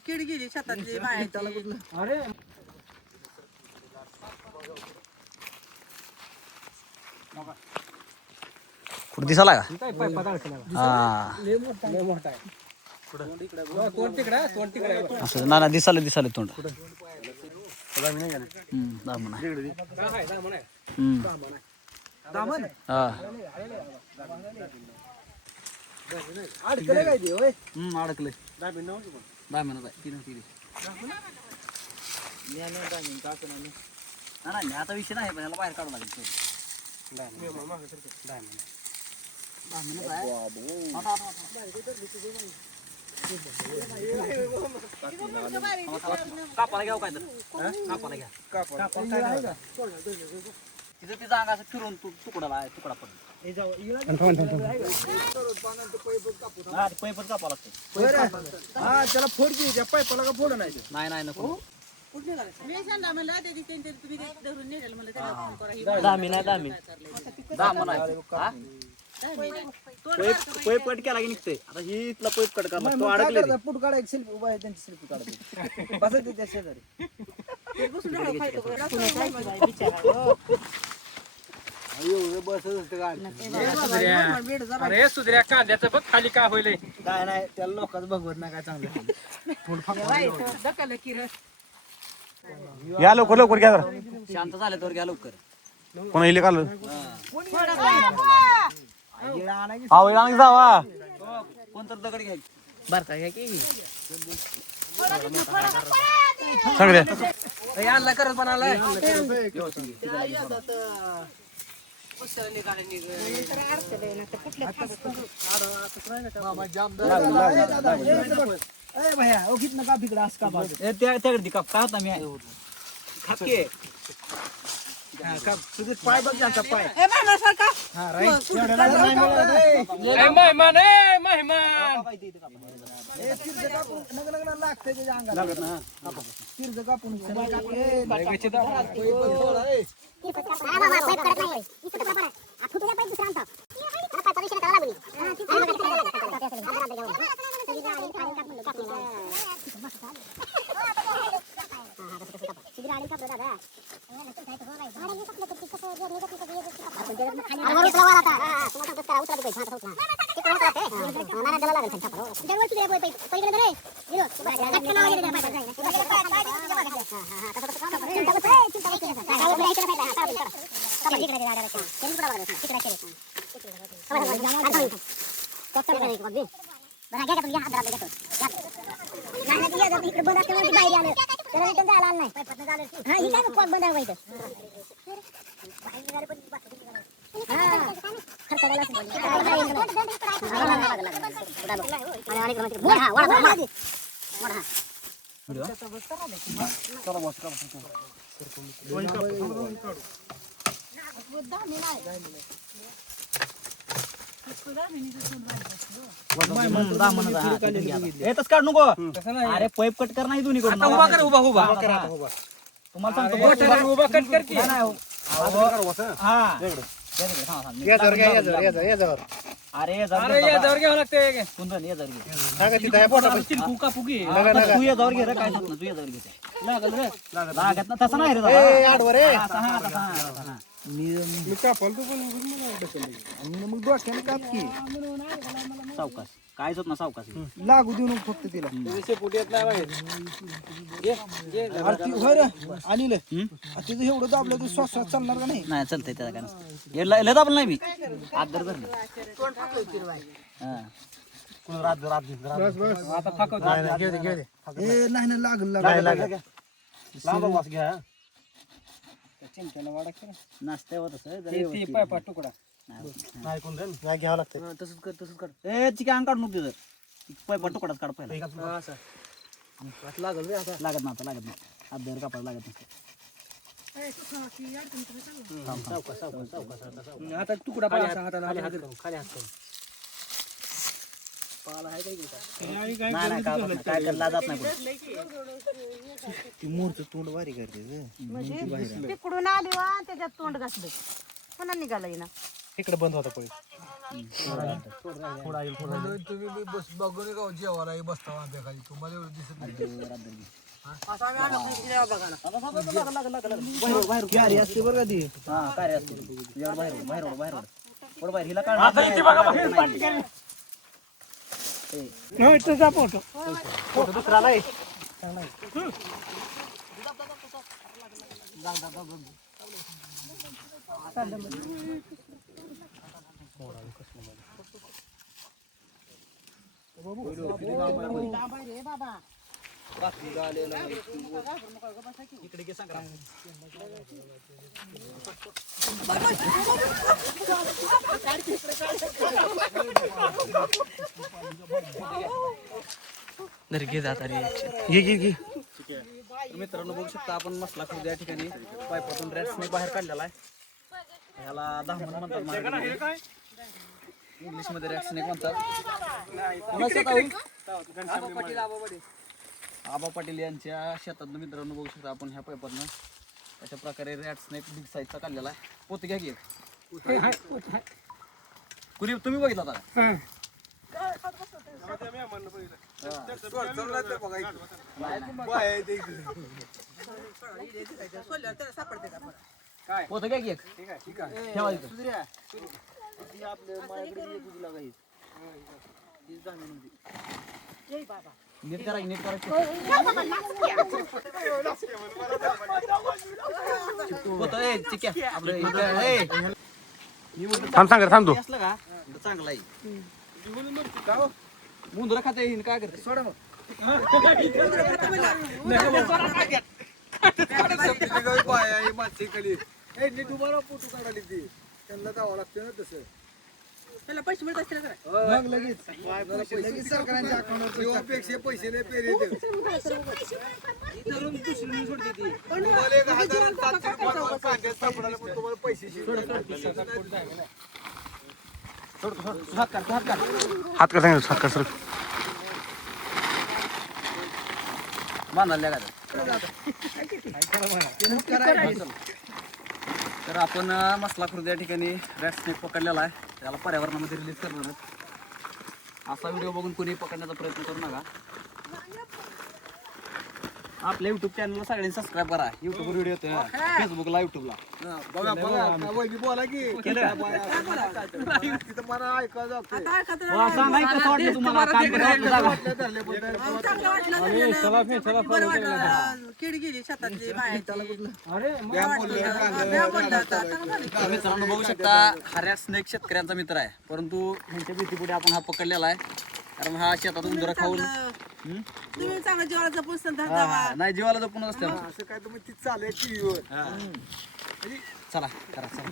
किड गेली शेतातली बाहेर. दिसाला का असं ना दिसाले दिसाले तोंड अडकले आता विषय नाही पण याला बाहेर काढू लागेल कापाला घ्याव काय तर कापाला घ्या तिथं तिचा अंग असं फिरून तुकडा तुकडा पडला पैपच कापावं लागतं त्याला फोड की त्या पाईपाला का फोड नाही नाही नको पैप कट केला की निघतंय आता ही इथला पैप कट करला तो अडकले फुट काढा एक सेल्फी उभा आहे त्यांची सेल्फी काढते बसायचं त्या शेजारी अरे सुधऱ्या कांद्याचं बघ खाली का होईल काय नाही त्याला लोकांचं बघवत नाही काय चांगलं या लवकर लवकर घ्या जरा शांत झाले तर घ्या लवकर कोणा इले काढलं जावा कोणतर दगड घ्या बरका घ्या की सगळे आणला करत पण आलाय भैया ओळखीत नका बिकडा असं का त्याकडे काप का होता मी खाके पाय बघ त्यांचा पाय मेहमान मेहमान लागतंय त्याच्या अंगाला तिरज कापून काढ नको अरे पैप कट कर नाही दोन्ही कडून उभा कर उभा तुम्हाला सांगतो उभा कट कर की अरे अरे या जवळ घ्यावं लागतंय कुंदन ये जर घे कापू की तू ये जवळ घे रे काय सांग तू ये जवळ घे लागल रे लागत ना तसं नाही रे मी कापाल तू पण मग डोक्याने काप की सावकाश कायच होत ना सावकाश लागू देऊ नको फक्त तिला अनिल तिथं एवढं दाबलं तू श्वास चालणार का नाही नाही चालतंय त्याला काय नसतं लय दाबलं नाही मी आदर धरलं आता फाकवतो नाही लागल नाचते होत पायपा तुकडा घ्यावं लागतं तसंच कर ए चिका अंग काढ नको तिथं पैपा तुकडाच काढ पहिला लागल रे आता लागत ना हात धर कापायला लागत नाही आता तुकडा पाहिजे असा हाताला खाली हात हात करून, खाली हात करून. पाला आहे काय की काय? नाही नाही काय करला जात नाही कुठे. तोंड भारी करते तिकडून आली वा त्याच्यात तोंड घातलं पुन्हा निघाला ना इकडे बंद होता पळी तुम्ही बस बघून का जेवायला बसता खाली तुम्हाला एवढं दिसत नाही असं आम्ही आणत नाही बघा ना क्यारी असते बरं का ती हा काय असते एवढं बाहेर बाहेर बाहेर बरोबर बाहेर हिला काढ फोटो दुसराला आहे. इकडे घे सांग घे जाता रे घे मित्रांनो बघू शकता आपण मसला खुर्द या ठिकाणी पाईपातून रॅट्सने बाहेर काढलेला आहे. ह्याला दामन म्हणतात मराठीमध्ये. इंग्लिशमध्ये रॅट्सने म्हणतात. आबा पाटील यांच्या शेतातून मित्रांनो बघू शकता आपण ह्या पाईपातनं अशा प्रकारे रॅट्सने बिग साईजचा काढलेला आहे. पोते घ्या की कुणी तुम्ही बघितला होता का? पोतं घ्या की एक. ठेवा इथं. नीट करा नीट करा पोतं ए चिक्या आपलं इथं ए थांब थांब तू असलं का इथं चांगला आहे. मुंदरा खाता येईन काय करते सोडा मग त्यांना जावं लागतं ना तसं त्याला पैसे मिळत असतील का मग लगेच सरकारांच्या अकाउंटवर पैसे नाही पेरे हात कर हात कर हात कर सांगितलं हात कर सर मानायला का तर आपण मसला खुर्द या ठिकाणी रॅट स्नेक पकडलेला आहे. त्याला पर्यावरणामध्ये रिलीज करणार आहोत. असा व्हिडिओ बघून कोणी पकडण्याचा प्रयत्न करू नका. आपल्या युट्यूब चॅनलला सगळ्यांनी सबस्क्राईब करा. युट्यूबवर व्हिडिओ येतोय फेसबुकला युट्यूबला बोला की तिथं मला ऐकायला जातंय. सांगा कसं वाटलं तुम्हाला काम कसं वाटलं बरं वाटलं किड गेली शेतातली बाहेरची मित्रांनो बघू शकता हा रॅट स्नेक शेतकऱ्यांचा मित्र आहे. परंतु ह्यांच्या भीतीपुढे आपण हा पकडलेला आहे. कारण हा शेतात उंदरं खाऊन तुम्ही चांगलं जेवायला जपून संध्या नाही जीवाला जपूनच असते. असं काय तुम्ही ती चालेल टीव्हीवर चला करा चला.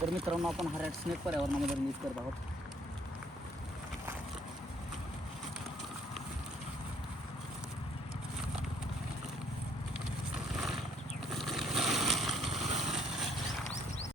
तर मित्रांनो आपण हा रॅट स्नेक पर्यावरणामध्ये रिलीज करत आहोत.